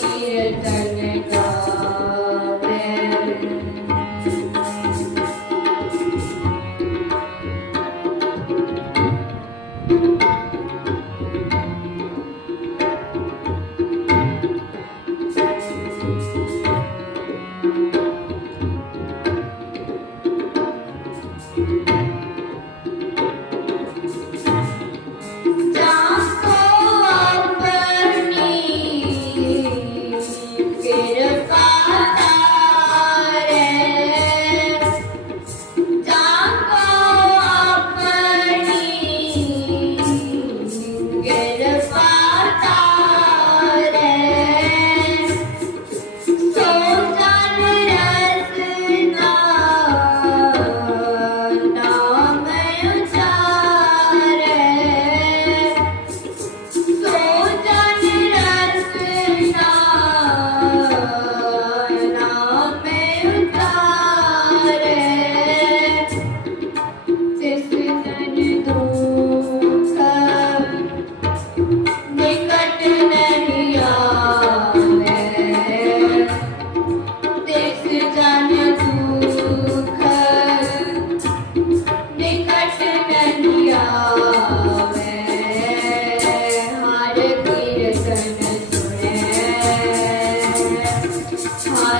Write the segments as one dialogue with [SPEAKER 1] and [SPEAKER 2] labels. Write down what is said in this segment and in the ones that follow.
[SPEAKER 1] Kirtan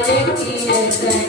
[SPEAKER 1] baby, it's like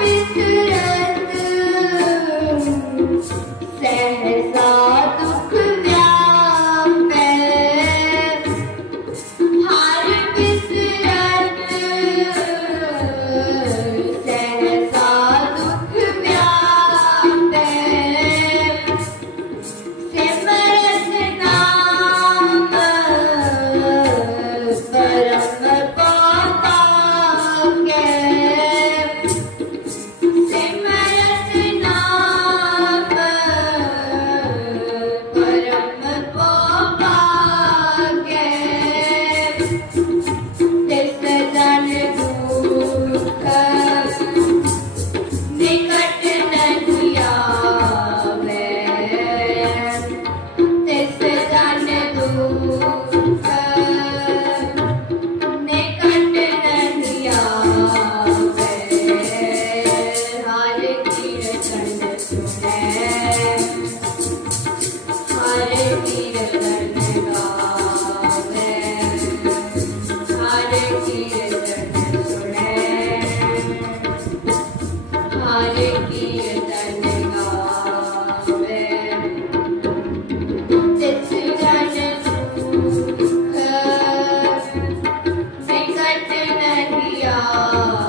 [SPEAKER 1] You. Oh.